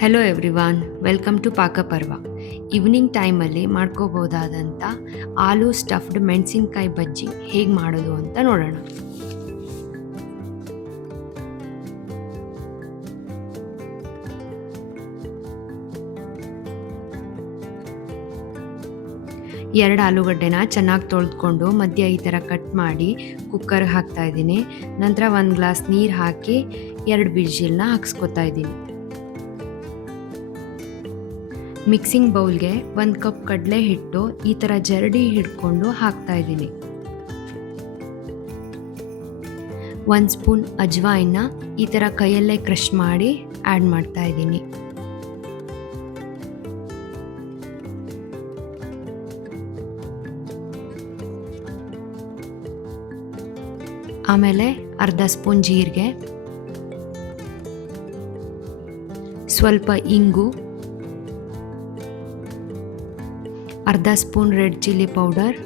Hello everyone, welcome to Pakaparva. Evening ಟೈಮಲ್ಲಿ ಮಾಡ್ಕೋಬೋದಾದಂಥ ಆಲೂ stuffed ಮೆಣಸಿನ್ಕಾಯಿ ಬಜ್ಜಿ ಹೇಗೆ ಮಾಡೋದು ಅಂತ ನೋಡೋಣ. ಎರಡು ಆಲೂಗಡ್ಡೆನ ಚೆನ್ನಾಗಿ ತೊಳೆದುಕೊಂಡು ಮಧ್ಯ ಈ ಥರ ಕಟ್ ಮಾಡಿ ಕುಕ್ಕರ್ಗೆ ಹಾಕ್ತಾ ಇದ್ದೀನಿ. ನಂತರ 1 ಗ್ಲಾಸ್ ನೀರು ಹಾಕಿ 2 ವಿಜಿಲ್ನ ಹಾಕ್ಸ್ಕೊತಾ ಇದ್ದೀನಿ. ಮಿಕ್ಸಿಂಗ್ ಬೌಲ್ಗೆ 1 ಕಪ್ ಕಡಲೆ ಹಿಟ್ಟು ಈ ಥರ ಜರಡಿ ಹಿಡ್ಕೊಂಡು ಹಾಕ್ತಾ ಇದ್ದೀನಿ. 1 ಸ್ಪೂನ್ ಅಜ್ವಾಯಿನ ಈ ಥರ ಕೈಯಲ್ಲೇ ಕ್ರಷ್ ಮಾಡಿ ಆ್ಯಡ್ ಮಾಡ್ತಾ ಇದ್ದೀನಿ. ಆಮೇಲೆ ಅರ್ಧ ಸ್ಪೂನ್ ಜೀರಿಗೆ, ಸ್ವಲ್ಪ ಇಂಗು, ಅರ್ಧ ಸ್ಪೂನ್ ರೆಡ್ ಚಿಲ್ಲಿ ಪೌಡರ್,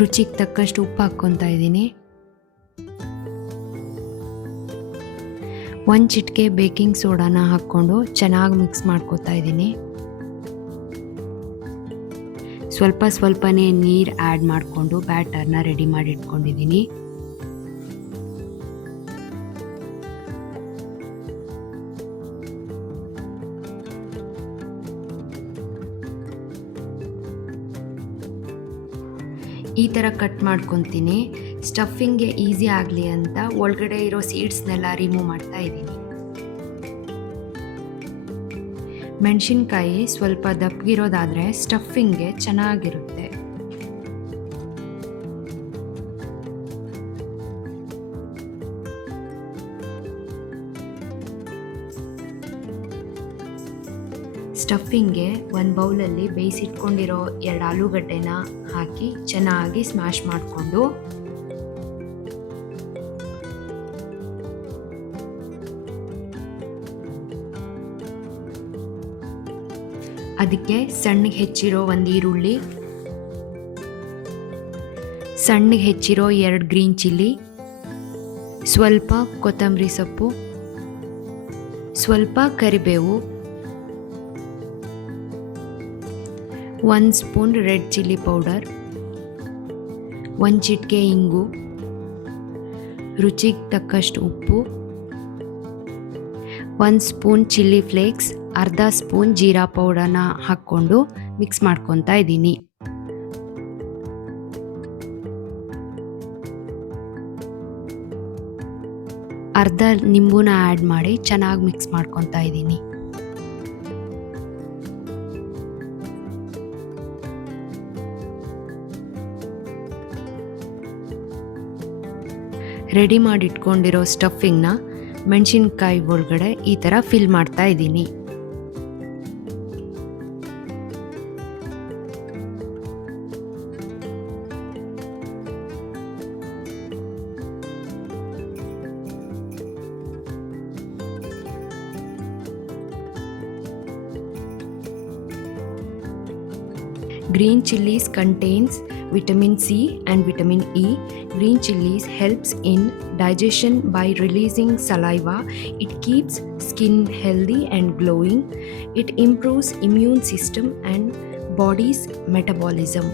ರುಚಿಗೆ ತಕ್ಕಷ್ಟು ಉಪ್ಪು ಹಾಕ್ಕೊತಾ ಇದ್ದೀನಿ. 1 ಚಿಟಿಕೆ ಬೇಕಿಂಗ್ ಸೋಡಾನ ಹಾಕ್ಕೊಂಡು ಚೆನ್ನಾಗಿ ಮಿಕ್ಸ್ ಮಾಡ್ಕೊತಾ ಇದ್ದೀನಿ. ಸ್ವಲ್ಪನೇ ನೀರು ಆ್ಯಡ್ ಮಾಡಿಕೊಂಡು ಬ್ಯಾಟರ್ನ ರೆಡಿ ಮಾಡಿ ಇಟ್ಕೊಂಡಿದ್ದೀನಿ. ಈ ಥರ ಕಟ್ ಮಾಡ್ಕೊತೀನಿ. ಸ್ಟಫಿಂಗ್ಗೆ ಈಸಿ ಆಗಲಿ ಅಂತ ಒಳಗಡೆ ಇರೋ ಸೀಡ್ಸ್ನೆಲ್ಲ ರಿಮೂವ್ ಮಾಡ್ತಾ ಇದ್ದೀನಿ. ಮೆಣಸಿನ್ಕಾಯಿ ಸ್ವಲ್ಪ ದಪ್ಪಗಿರೋದಾದರೆ ಸ್ಟಫಿಂಗ್ಗೆ ಚೆನ್ನಾಗಿರುತ್ತೆ. ಸ್ಟಫಿಂಗ್ಗೆ 1 ಬೌಲಲ್ಲಿ ಬೇಯಿಸಿಟ್ಕೊಂಡಿರೋ 2 ಆಲೂಗಡ್ಡೆನ ಹಾಕಿ ಚೆನ್ನಾಗಿ ಸ್ಮ್ಯಾಶ್ ಮಾಡಿಕೊಂಡು ಅದಕ್ಕೆ ಸಣ್ಣಗೆ ಹೆಚ್ಚಿರೋ 1 ಈರುಳ್ಳಿ, ಸಣ್ಣಗೆ ಹೆಚ್ಚಿರೋ 2 ಗ್ರೀನ್ ಚಿಲ್ಲಿ, ಸ್ವಲ್ಪ ಕೊತ್ತಂಬರಿ ಸೊಪ್ಪು, ಸ್ವಲ್ಪ ಕರಿಬೇವು, 1 ಸ್ಪೂನ್ ರೆಡ್ ಚಿಲ್ಲಿ ಪೌಡರ್, 1 ಚಿಟಿಕೆ ಇಂಗು, ರುಚಿಗೆ ತಕ್ಕಷ್ಟು ಉಪ್ಪು, 1 ಸ್ಪೂನ್ ಚಿಲ್ಲಿ ಫ್ಲೇಕ್ಸ್, ಅರ್ಧ ಸ್ಪೂನ್ ಜೀರಾ ಪೌಡರ್ನ ಹಾಕ್ಕೊಂಡು ಮಿಕ್ಸ್ ಮಾಡ್ಕೊತಾ ಇದ್ದೀನಿ. ಅರ್ಧ ನಿಂಬುನ ಆ್ಯಡ್ ಮಾಡಿ ಚೆನ್ನಾಗಿ ಮಿಕ್ಸ್ ಮಾಡ್ಕೊತಾ ಇದ್ದೀನಿ. ರೆಡಿ ಮಾಡಿ ಇಟ್ಕೊಂಡಿರೋ ಸ್ಟಫಿಂಗ್ನ ಮೆಣಸಿನ್ಕಾಯಿ ಒಳಗಡೆ ಈ ಥರ ಫಿಲ್ ಮಾಡ್ತಾ ಇದ್ದೀನಿ. Green chilies contains vitamin C and vitamin E. Green chilies helps in digestion by releasing saliva. It keeps skin healthy and glowing. It improves immune system and body's metabolism.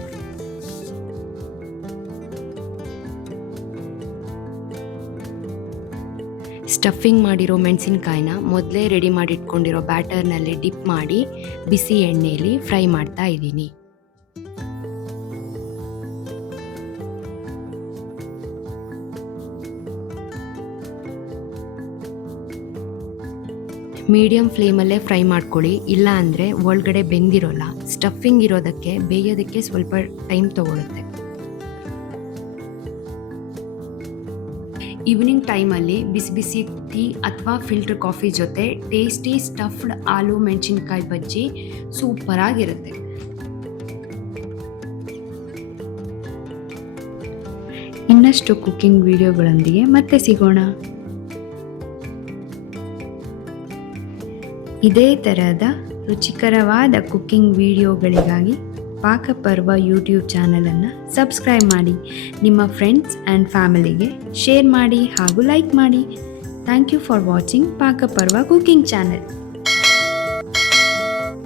Stuffing ಮಾಡಿರೋ ಮೆಣಸಿನ್ಕಾಯಿನ ಮೊದಲೇ ready ಮಾಡಿ ಇಟ್ಕೊಂಡಿರೋ ಬ್ಯಾಟರ್ನಲ್ಲಿ drip ಮಾಡಿ ಬಿಸಿ ಎಣ್ಣೆಯಲ್ಲಿ fry ಮಾಡ್ತಾ ಇದ್ದೀನಿ. Medium ಫ್ಲೇಮಲ್ಲೇ fry ಮಾಡ್ಕೊಳ್ಳಿ, ಇಲ್ಲ ಅಂದರೆ ಒಳಗಡೆ ಬೆಂದಿರೋಲ್ಲ. ಸ್ಟಫಿಂಗ್ ಇರೋದಕ್ಕೆ ಬೇಯೋದಕ್ಕೆ ಸ್ವಲ್ಪ ಟೈಮ್ ತಗೊಳುತ್ತೆ. ಈವ್ನಿಂಗ್ ಟೈಮಲ್ಲಿ ಬಿಸಿ ಬಿಸಿ ಟೀ ಅಥವಾ ಫಿಲ್ಟರ್ ಕಾಫಿ ಜೊತೆ ಟೇಸ್ಟಿ ಸ್ಟಫ್ಡ್ ಆಲೂ ಮೆಣಸಿನ್ಕಾಯಿ ಬಜ್ಜಿ ಸೂಪರ್ ಆಗಿರುತ್ತೆ. ಇನ್ನಷ್ಟು ಕುಕಿಂಗ್ ವಿಡಿಯೋಗಳೊಂದಿಗೆ ಮತ್ತೆ ಸಿಗೋಣ. ಇದೇ ಥರದ ರುಚಿಕರವಾದ ಕುಕಿಂಗ್ ವಿಡಿಯೋಗಳಿಗಾಗಿ ಪಾಕಪರ್ವ ಯೂಟ್ಯೂಬ್ ಚಾನಲನ್ನು ಸಬ್ಸ್ಕ್ರೈಬ್ ಮಾಡಿ. ನಿಮ್ಮ ಫ್ರೆಂಡ್ಸ್ ಆ್ಯಂಡ್ ಫ್ಯಾಮಿಲಿಗೆ ಶೇರ್ ಮಾಡಿ ಹಾಗೂ ಲೈಕ್ ಮಾಡಿ. Thank you for watching Pakaparva Cooking Channel.